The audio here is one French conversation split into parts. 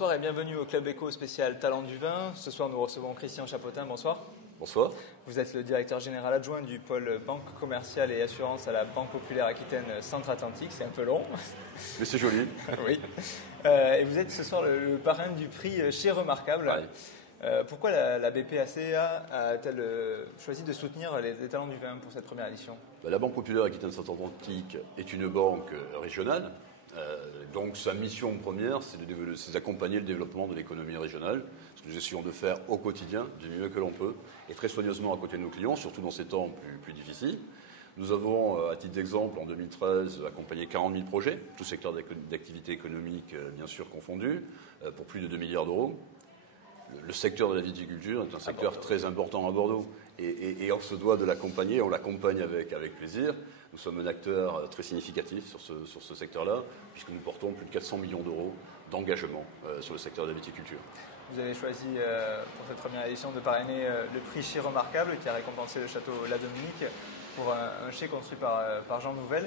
bonsoir et bienvenue au Club Éco spécial Talent du Vin. Ce soir, nous recevons Christian Chapotin. Bonsoir. Bonsoir. Vous êtes le directeur général adjoint du pôle banque commerciale et assurance à la Banque Populaire Aquitaine Centre-Atlantique. C'est un peu long. Mais c'est joli. Oui. Et vous êtes ce soir le parrain du prix Chez Remarquable. Ouais. Pourquoi la BPACA a-t-elle choisi de soutenir les talents du vin pour cette première édition ? La Banque Populaire Aquitaine Centre-Atlantique est une banque régionale. Donc sa mission première, c'est d'accompagner le développement de l'économie régionale, ce que nous essayons de faire au quotidien, du mieux que l'on peut, et très soigneusement à côté de nos clients, surtout dans ces temps plus difficiles. Nous avons, à titre d'exemple, en 2013, accompagné 40 000 projets, tous secteurs d'activité économique, bien sûr, confondus, pour plus de 2 milliards d'euros. Le secteur de la viticulture est un secteur très important à Bordeaux, et on se doit de l'accompagner, on l'accompagne avec plaisir. Nous sommes un acteur très significatif sur ce secteur-là, puisque nous portons plus de 400 millions d'euros d'engagement sur le secteur de la viticulture. Vous avez choisi pour cette première édition de parrainer le prix Chez Remarquable qui a récompensé le château La Dominique pour un chai construit par Jean Nouvel.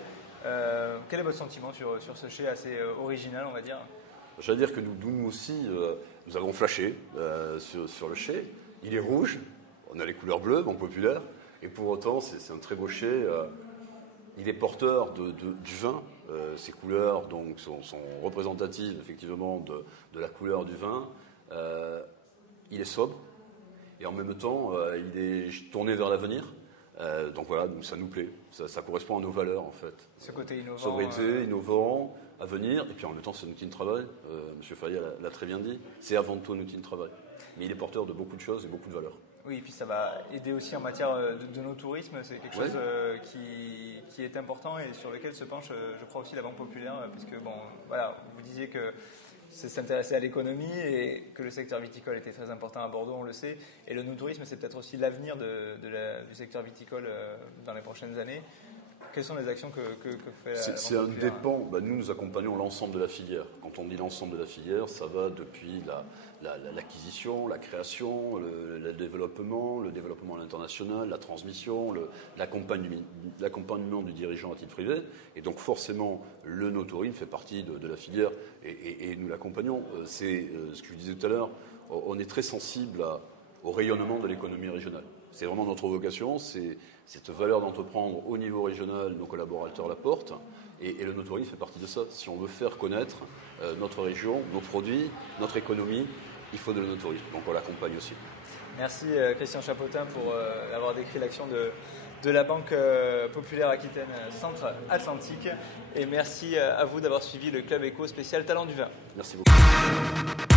Quel est votre sentiment sur ce chai assez original, on va dire ? J'allais dire que nous aussi, nous avons flashé sur le chai. Il est rouge, on a les couleurs bleues, Banque Populaire, et pour autant, c'est un très beau chai. Il est porteur du vin. Ces couleurs donc, sont représentatives effectivement de la couleur du vin. Il est sobre et en même temps, il est tourné vers l'avenir. Donc voilà, donc ça nous plaît. Ça correspond à nos valeurs en fait. Ce côté innovant. Sobriété, innovant, avenir. Et puis en même temps, c'est un outil de travail. Monsieur Fayet l'a très bien dit. C'est avant tout un outil de travail. Mais il est porteur de beaucoup de choses et beaucoup de valeurs. Oui, et puis ça va aider aussi en matière de nos tourismes. C'est quelque chose qui est important et sur lequel se penche, je crois, aussi la Banque Populaire. Puisque, bon, voilà, vous disiez que c'est s'intéresser à l'économie et que le secteur viticole était très important à Bordeaux, on le sait. Et le no-tourisme, c'est peut-être aussi l'avenir du secteur viticole dans les prochaines années. Quelles sont les actions que fait la Banque C'est un Populaire ? dépend. Nous accompagnons l'ensemble de la filière. Quand on dit l'ensemble de la filière, ça va depuis l'acquisition, la création, le développement à l'international, la transmission, l'accompagnement du dirigeant à titre privé. Et donc forcément, le no-tourisme fait partie de la filière et nous l'accompagnons. C'est ce que je disais tout à l'heure, on est très sensible au rayonnement de l'économie régionale. C'est vraiment notre vocation, c'est cette valeur d'entreprendre au niveau régional, nos collaborateurs la portent, et le no-tourisme fait partie de ça. Si on veut faire connaître notre région, nos produits, notre économie, il faut de le no-tourisme, donc on l'accompagne aussi. Merci Christian Chapotin pour avoir décrit l'action de la Banque Populaire Aquitaine Centre-Atlantique, et merci à vous d'avoir suivi le Club Éco spécial Talent du Vin. Merci beaucoup.